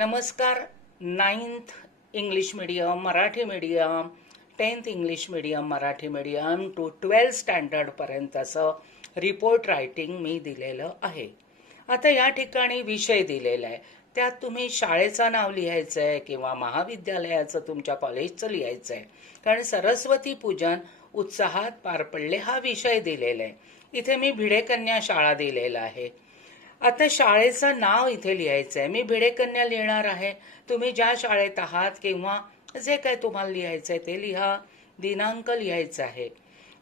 नमस्कार. 9th English medium, Marathi medium, 10th English medium, Marathi medium to 12th स्टँडर्डपर्यंतचं report writing मी दिलेलं आहे. आता या ठिकाणी विषय दिलेला आहे, त्यात तुम्ही शाळेचं नाव लिहायचं आहे किंवा महाविद्यालयाचं तुमच्या कॉलेजचं लिहायचं आहे. कारण सरस्वती पूजन उत्साहात पार पडले हा विषय दिलेला आहे. इथे मी भिडे कन्या शाळा दिलेला आहे. आता शाळेचं नाव इथे लिहायचं आहे. मी भिडे कन्या लिहिणार आहे. तुम्ही ज्या शाळेत आहात किंवा जे काय तुम्हाला लिहायचं आहे ते लिहा. दिनांक लिहायचा आहे.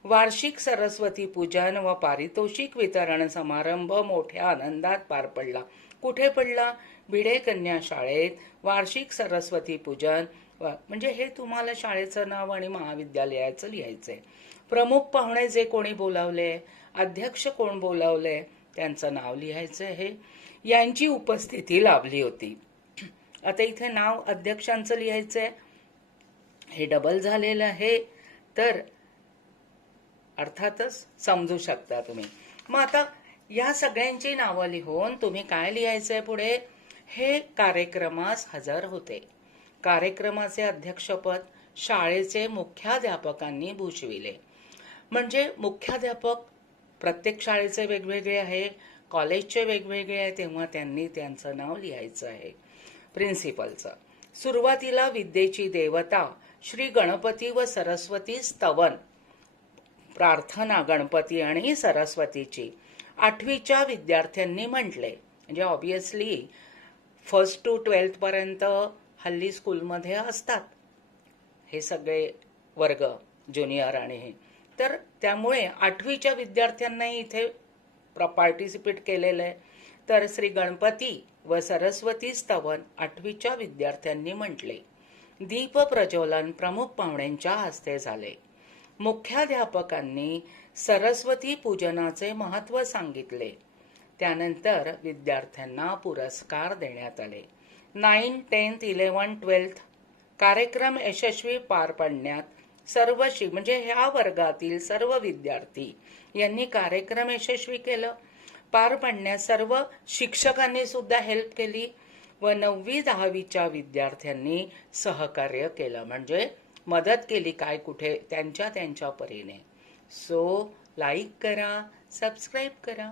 वार्षिक सरस्वती पूजन व पारितोषिक वितरण समारंभ मोठ्या आनंदात पार पडला. कुठे पडला? भिडे कन्या शाळेत वार्षिक सरस्वती पूजन म्हणजे हे तुम्हाला शाळेचं नाव आणि महाविद्यालयाचं लिहायचं आहे. प्रमुख पाहुणे जे कोणी बोलावले, अध्यक्ष कोण बोलावले त्यांचं नाव लिहायचं आहे. यांची उपस्थिती लाभली होती. आता इथे नाव अध्यक्षांचं लिहायचं आहे. हे डबल झालेलं आहे तर अर्थातच समजू शकता तुम्ही. मग आता या सगळ्यांची नावं लिहून तुम्ही काय लिहायचं आहे पुढे? हे कार्यक्रमास हजर होते. कार्यक्रमाचे अध्यक्षपद शाळेचे मुख्याध्यापकांनी भूषविले. म्हणजे मुख्याध्यापक प्रत्येक शाळेचे वेगवेगळे आहे, कॉलेजचे वेगवेगळे आहे, तेव्हा त्यांनी त्यांचं नाव लिहायचं आहे. प्रिन्सिपलचं सुरुवातीला विद्येची देवता श्री गणपती व सरस्वती स्तवन प्रार्थना गणपती आणि सरस्वतीची 8वीच्या विद्यार्थ्यांनी म्हटले. म्हणजे ऑब्विसली 1st to 12th पर्यंत हल्ली स्कूलमध्ये असतात हे सगळे वर्ग, ज्युनियर आणि हे, तर त्यामुळे 8वीच्या विद्यार्थ्यांनाही इथे पार्टिसिपेट केलेलं आहे. तर श्री गणपती व सरस्वती स्तवन 8वीच्या विद्यार्थ्यांनी म्हटले. दीप प्रज्वलन प्रमुख पाहुण्यांच्या हस्ते झाले. मुख्याध्यापकांनी सरस्वती पूजनाचे महत्त्व सांगितले. त्यानंतर विद्यार्थ्यांना पुरस्कार देण्यात आले. 9, 10, 11, 12 कार्यक्रम यशस्वी पार पाडण्यात सर्व म्हणजे ह्या वर्गातील सर्व विद्यार्थी यांनी कार्यक्रम यशस्वी केलं. पार पाडण्यास सर्व शिक्षकांनी सुद्धा हेल्प केली व 9वी 10वीच्या विद्यार्थ्यांनी सहकार्य केलं. म्हणजे मदत केली काय कुठे त्यांच्या परीने. सो लाईक करा, सबस्क्राईब करा.